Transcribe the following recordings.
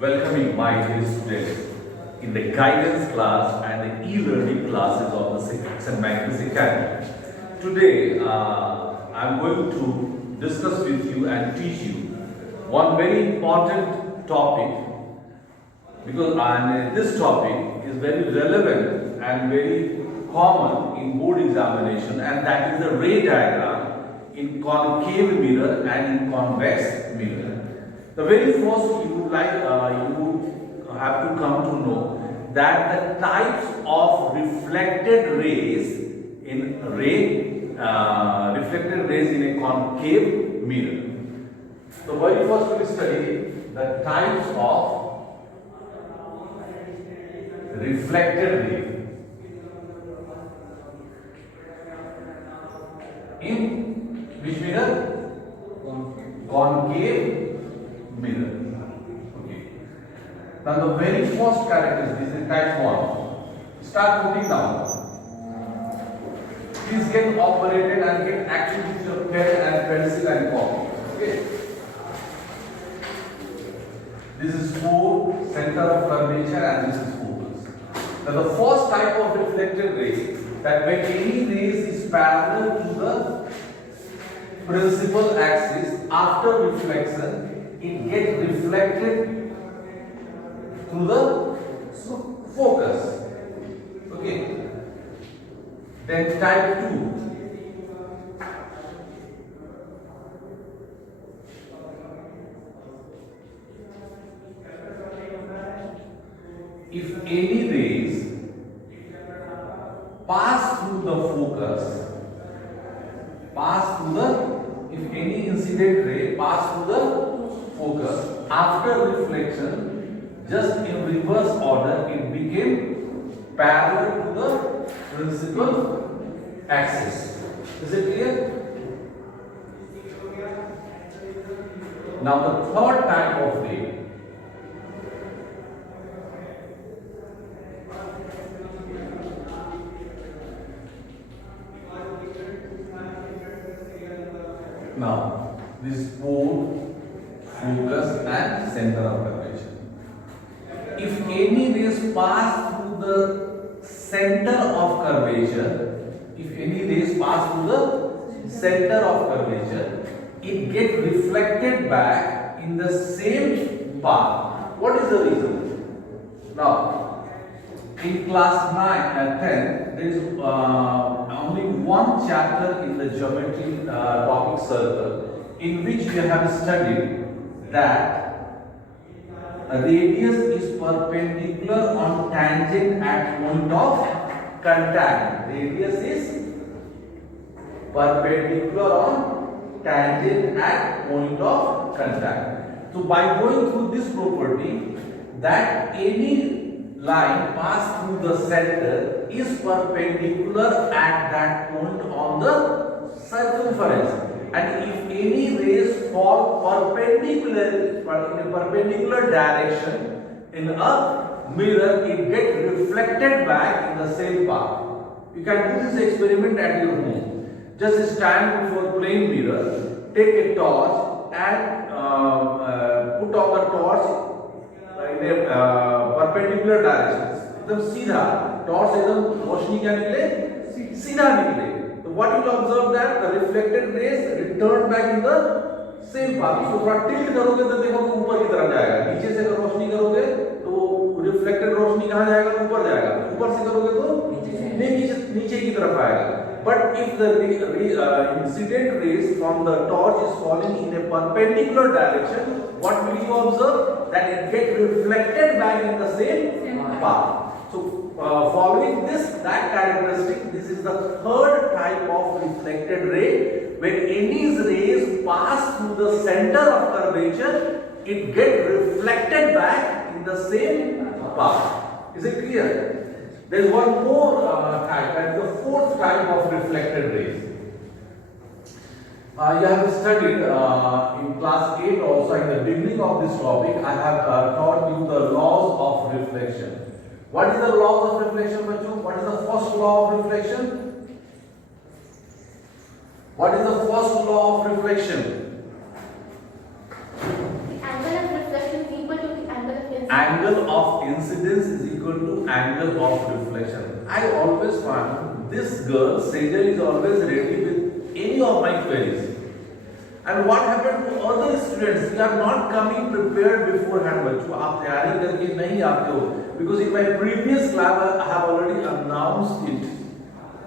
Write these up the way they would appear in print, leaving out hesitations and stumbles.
welcoming my dear students in the guidance class and the e-learning classes of the St. Michael's Academy. Today, I'm going to discuss with you and teach you one very important topic because this topic is very relevant and very common in board examination, and that is the ray diagram in concave mirror and in convex mirror. The very first you would have to come to know that the types of reflected rays in reflected rays in a concave mirror. So very first we will study the types of reflected ray in which mirror? Concave mirror. Okay. Now the very first characteristic is type 1. Start putting down. Please get operated and get active with your pen and pencil and copy. Okay. This is 4, center of curvature, and this is focus. Now the first type of reflected ray, that when any rays is parallel to the principal axis, after reflection it gets reflected through the focus. Okay. Then type 2. If any rays pass through the focus, if any incident ray pass through the focus, after reflection, just in reverse order, it became parallel to the principal axis. Is it clear? Now the third type of ray. Now, this pole, focus and center of curvature. If any rays pass through the center of curvature, it gets reflected back in the same path. What is the reason? Now, in class 9 and 10, there is only one chapter in the geometry topic circle in which we have studied that a radius is perpendicular on tangent at point of contact. Radius is perpendicular on tangent at point of contact. So by going through this property, that any line passed through the center is perpendicular at that point on the circumference, and if any rays fall perpendicular in a perpendicular direction in a mirror, it gets reflected back in the same path. You can do this experiment at your home. Just stand before plain mirror, take a torch and put on the torch in a perpendicular direction. एकदम सीधा torch एकदम रोशनी क्या निकले सीधा निकले. तो what you will observe that the reflected rays return back in the same path. इसको थोड़ा टिल्ट करोगे तो देखोगे ऊपर की तरफ जाएगा. नीचे से अगर रोशनी करोगे तो रिफ्लेक्टेड रोशनी कहाँ जाएगा? ऊपर जाएगा. ऊपर से करोगे तो नीचे की तरफ आएगा. But if the incident rays from the torch is falling in a perpendicular direction, what will you observe? That it gets reflected back in the same path. So, following that characteristic, this is the third type of reflected ray. When any rays pass through the center of curvature, it gets reflected back in the same path. Is it clear? There is one more type, and the fourth type of reflected rays. You have studied in class 8 also. In the beginning of this topic, I have taught you the laws of reflection. What is the laws of reflection, bachcho? What is the first law of reflection? What is the first law of reflection? The angle of reflection is equal to the angle of angle of incidence is equal to angle of reflection. I always find this girl, Sejal, is always ready with any of my queries. And what happened to other students? We are not coming prepared beforehand. बच्चों आप तैयारी करके नहीं आते हो. Because in my previous class I have already announced it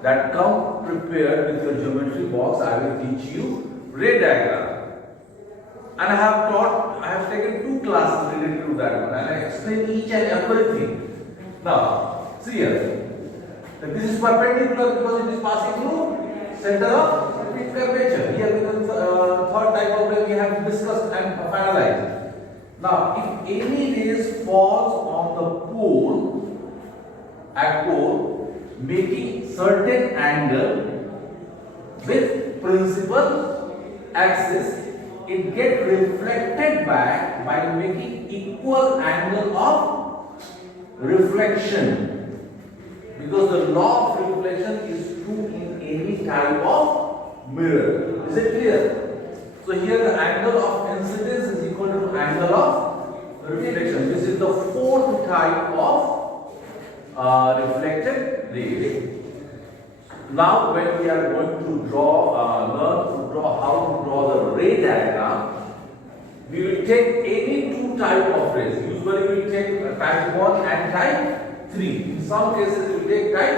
that come prepared with your geometry box. I will teach you ray diagram. And I have taken 2 classes related to that one, and I explain each and everything. Now, see here. This is perpendicular because it is passing through center of curvature. Here, with the third type of ray we have discussed and finalized. Now, if any rays falls on the pole, making certain angle with principal axis, it get reflected back by making equal angle of reflection, because the law of reflection is true in any type of mirror. Is it clear? So here the angle of incidence is equal to angle of reflection. This is the 4th type of reflected ray. Now, when we are going to learn to draw how to draw the ray diagram, we will take any 2 type of rays. Usually, we will take type 1 and type 3. In some cases, we will take type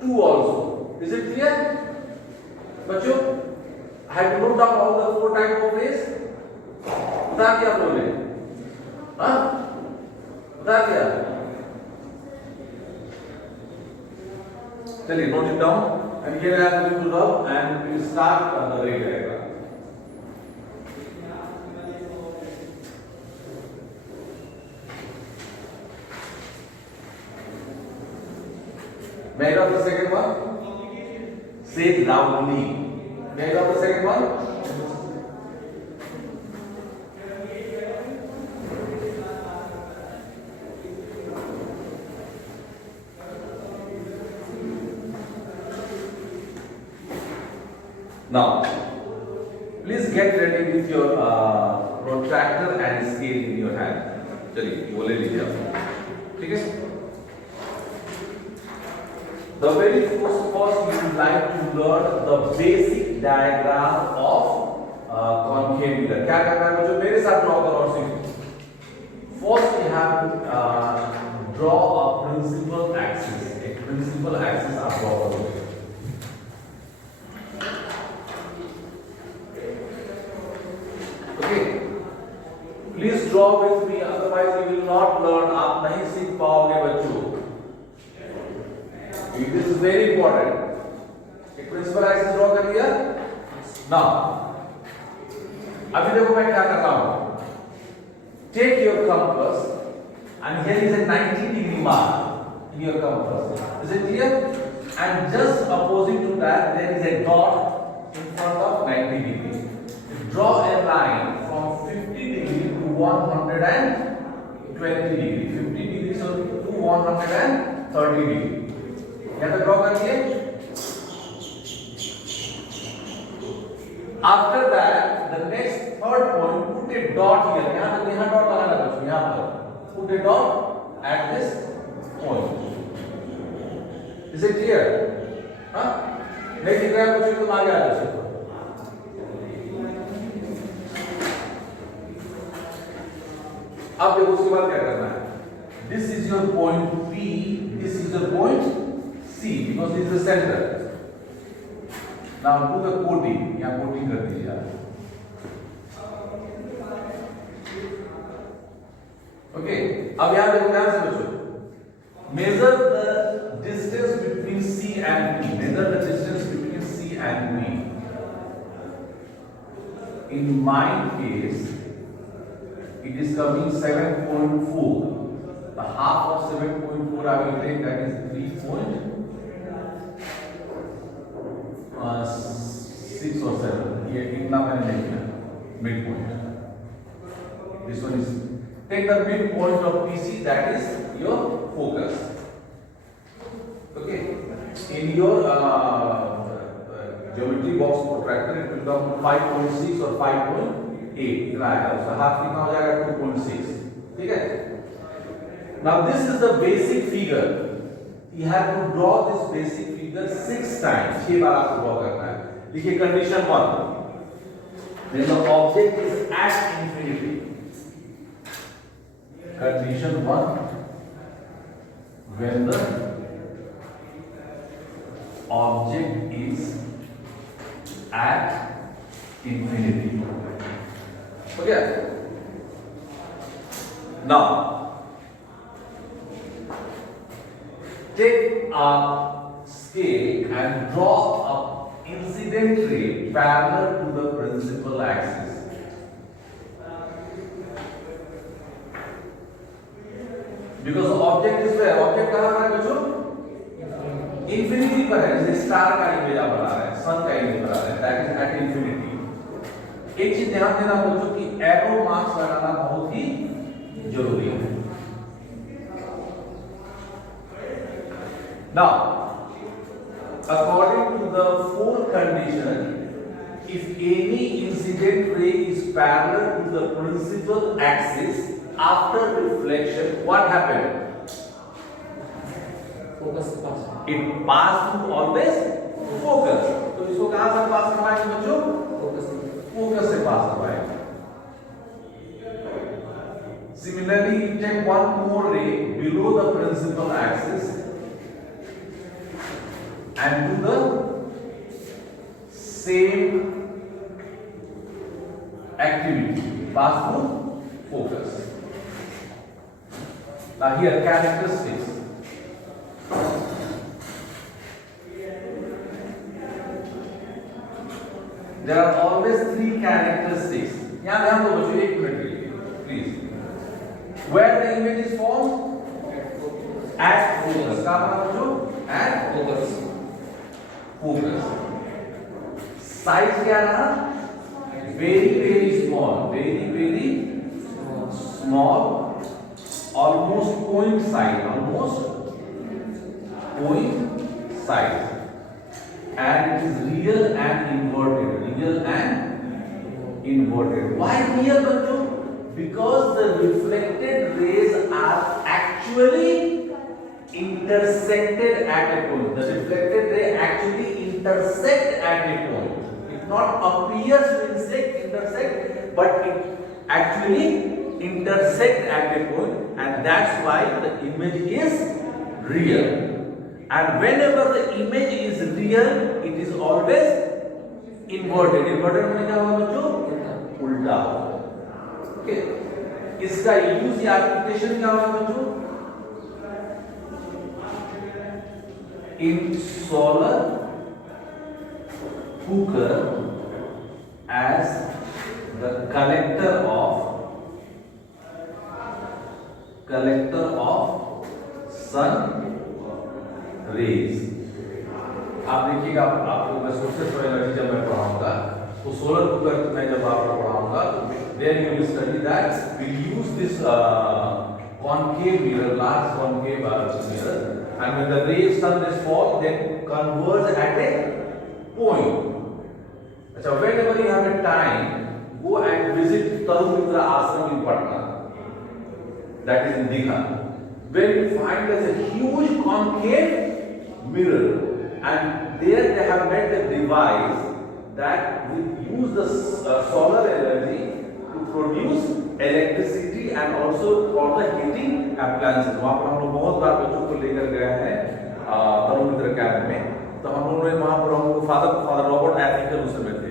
2 also. Is it clear? बच्चों, have you noted down all the 4 type of rays? बता दिया आप लोगों ने? हाँ? बता दिया? चलिए, note it down. And here I am going to rub and we will start the ray diagram. May I have the second one? Say it loudly. May I have the second one? Now, please get ready with your protractor and scale in your hand. चलिए, वो ले लीजिए आप. ठीक है? The very first we would like to learn the basic diagram of concave mirror. क्या करना है बच्चों? मेरे साथ draw करो और सीखो. First we have to draw a principal axis. एक principal axis आप draw करोगे. Please draw with me, otherwise you will not learn. आप नहीं सीख पाओगे बच्चों. This is very important. एक principal axis draw कर लिया. Now, अभी देखो मैं क्या कर रहा हूँ. Take your compass and here is a 90-degree mark in your compass. Is it clear? And just opposite to that there is a dot in front of 90 degree. Draw a line from 50 degree to 120 degree. 50 degree so to 130 degree. यहाँ तक draw कर दिए. After that, the next third point, put a dot here. यहाँ dot लगाना बच्चों. यहाँ पर put a dot at this point. Is it clear? हाँ? नहीं दिख रहा है बच्चों तो आगे आ जाओ. अब देखो उसके बाद क्या करना है. This is your point P. This is your point C because this is the center. Now do the coating. यहाँ coating कर दीजिए आप. Okay. अब यहाँ देखो ध्यान से बच्चों. Measure the distance between C and B. Measure the distance between C and B. In my case, it is coming 7.4. The half of 7.4 I will take, that is 3.6 or 7. ये इतना मैंने नहीं किया. Midpoint. This one is. Take the midpoint of PC, that is your focus. Okay. In your geometry box protractor, it will come 5.6 or 5.8. इतना आएगा. उसका half कितना हो जाएगा? 2.6. ठीक है. Now this is the basic figure. You have to draw this basic figure 6 times. 6 बार आपको draw करना है. देखिए condition 1. When the object is at infinity. Condition 1. When the object is at infinity. Okay. Now take a scale and draw a incident ray parallel to the principal axis. Because object is where? Object कहाँ पर है बच्चों? Infinity पर है. जैसे star का image आप बना रहे हैं, सन का इमेज बना रहे हैं. That is at infinity. एक चीज ध्यान देना बच्चों कि एरो मार्क्स लगाना बहुत ही जरूरी है. Now, according to the fourth condition, if any incident ray is parallel to the principal axis after reflection, what happened? Focus pass. It passed through always focus. तो इसको कहाँ से पास करवाएंगे बच्चों? Focus. Focus से पास करवाएंगे. Similarly, you take one more ray below the principal axis and do the same activity. Pass through focus. Now here characteristics. There are always 3 characteristics. यहाँ ध्यान दो बच्चों, 1 मिनट के लिए, please. Where the image is formed? At focus. क्या बना बच्चों? At Focus. focus. Size क्या रहा? Very very small, very small, almost point size, and it is real and inverted. Why real बच्चों? Because the reflected rays are actually intersected at a point. The reflected ray actually intersect at a point. It not appears to intersect, but it actually intersect at a point, and that's why the image is real. And whenever the image is real, it is always inverted. Inverted means क्या होगा बच्चों? उल्टा. Okay. इसका use या application क्या होगा बच्चों? In solar Hooker as the collector of sun rays. आप देखिएगा, आपको मैं सोर्सेस ऑफ एनर्जी जब मैं पढ़ाऊंगा तो सोलर कुकर में जब आपको पढ़ाऊंगा then you will study that we use this concave mirror, large concave mirror, and when the rays sun rays fall, they converge at a point. अच्छा, whenever you have a time, go and visit Tarumitra Ashram in Patna. That is in Digha. Where you find there's a huge concave mirror, and there they have made a device that will use the solar energy to produce electricity and also for the heating appliances. वहाँ पर हम लोग बहुत बार बच्चों को लेकर गए हैं तरुमित्र कैंप में, तो हम लोगों ने वहाँ पर हमको फादर रॉबर्ट एथिकल उस समय थे.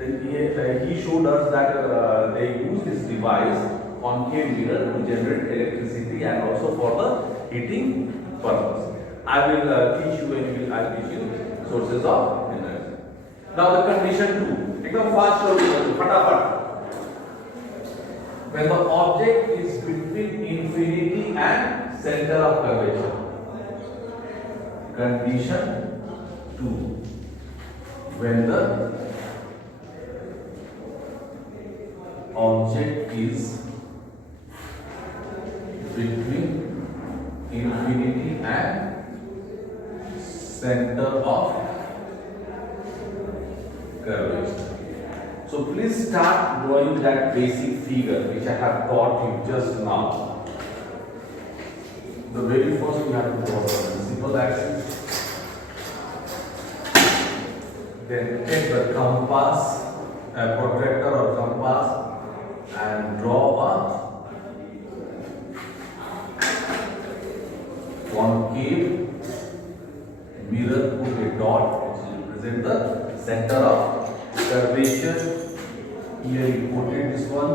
He showed us that they use this device concave mirror to generate electricity and also for the heating purpose. I will teach you sources of energy. Now the condition 2. एकदम fast करो फटाफट. When the object is between infinity and center of curvature. Condition 2. When the object is between infinity and center of curvature. So please start drawing that basic figure which I have taught you just now. The very first we have to draw the principal axis. Then take the compass, a protractor or compass, and draw a concave mirror, put a dot which will represent the center of curvature. Here you put it this one.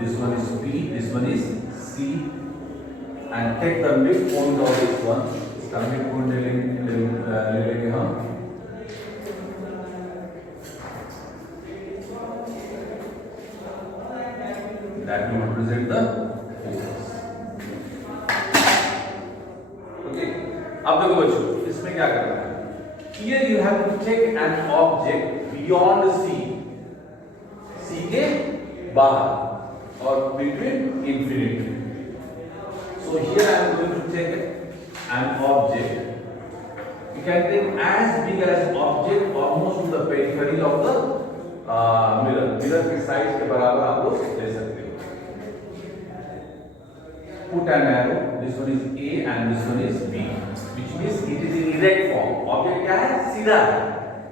This one is P, this one is C, and take the midpoint of this one. इसका midpoint ले लेंगे हम. That will represent the focus. Okay. अब देखो बच्चों, इसमें क्या करना है? Here you have to take an object beyond C. C के बाहर. Or between infinity. So here I am going to take an object. You can take as big as object almost to the periphery of the mirror. Mirror के size के बराबर आप लोग ले सकते हो. Put an arrow. This one is A and this one is B, which means it is in erect form. Object क्या है? सीधा है.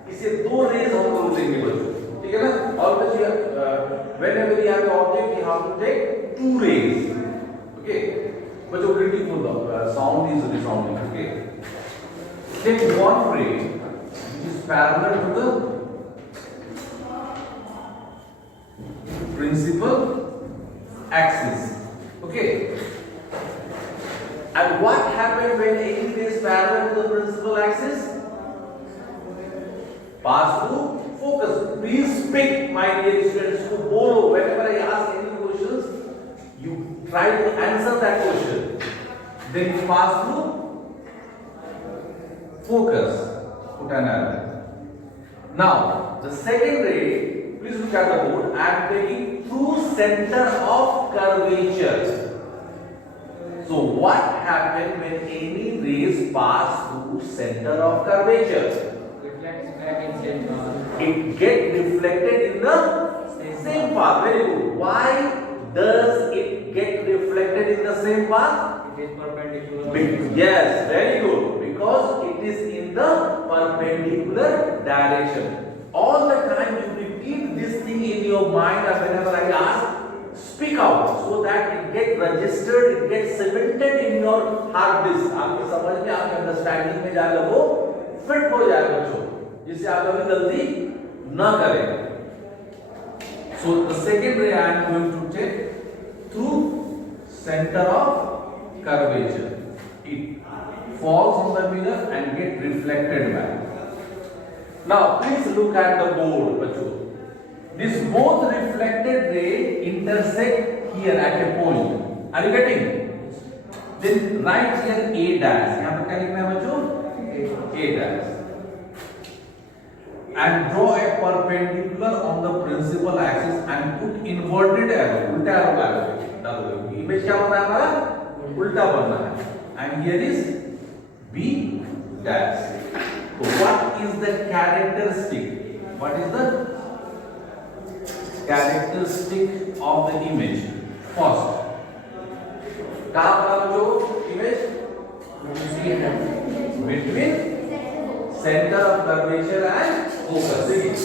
इसे दो rays हम लोग देंगे बच्चों. ठीक है ना? Always you have whenever you have an object, you have to take two rays. Okay. But you're critical. Sound is resounding. Okay. Take one ray which is parallel to the principal axis. Okay. And what happens when any ray is parallel to the principal axis? Pass through focus. Please pick, my dear students, to borrow. Whenever I ask any questions, you try to answer that question. Then you pass through focus. Put an arrow. Now, the second ray, please look at the board. I am taking through center of curvature. So, what happens when any rays pass through center of curvature? It gets reflected in the same path. Very good. Why does it get reflected in the same path? It is perpendicular. Yes, very good. Because it is in the perpendicular direction. All the time you repeat this thing in your mind, and whenever I ask, speak out so that it gets registered, it gets cemented in your hard disk. आपकी समझ में, आपके understanding में जाएगा, वो fit हो जाएगा बच्चों, जिससे आप कभी गलती न करें. So the second ray I am going to take through center of curvature. It falls on the mirror and get reflected back. Now please look at the board, bachcho. This both reflected ray intersect here at a point. Are you getting? Then write here A dash. यहाँ पर क्या लिखना है बच्चों? A dash. And draw a perpendicular on the principal axis and put inverted arrow. उल्टा arrow लगाओ. Image क्या बनना है हमारा? उल्टा बनना है. And here is B dash. So what is the characteristic? What is the characteristic of the image? First, कहाँ बना जो image? Between center of curvature and focus.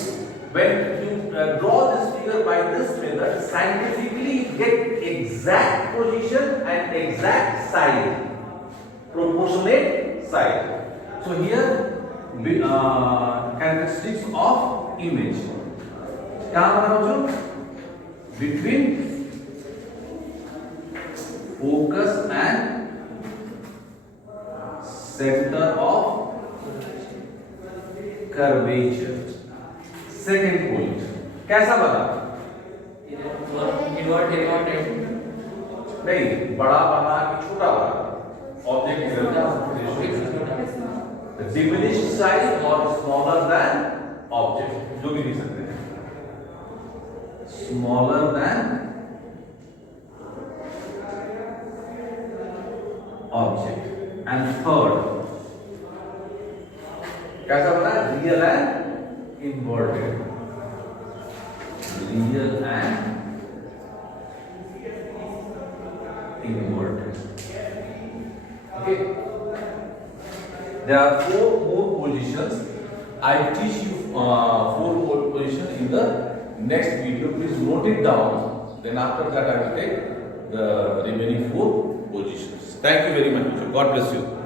When you draw this figure by this method, scientifically you get exact position and exact size, proportionate size. So here characteristics of image. क्या बना बच्चों? Between focus and center of curvature. Second point, कैसा बना? नहीं, बड़ा बना कि छोटा बना? Object the diminished size or smaller than object, जो भी लिख सकते हैं. Smaller than object. And third, कैसा बना? Real and inverted. Real and Okay. There are 4 more positions. I teach you 4 more positions in the next video. Please note it down. Then after that I will take the remaining 4 positions. Thank you very much. God bless you.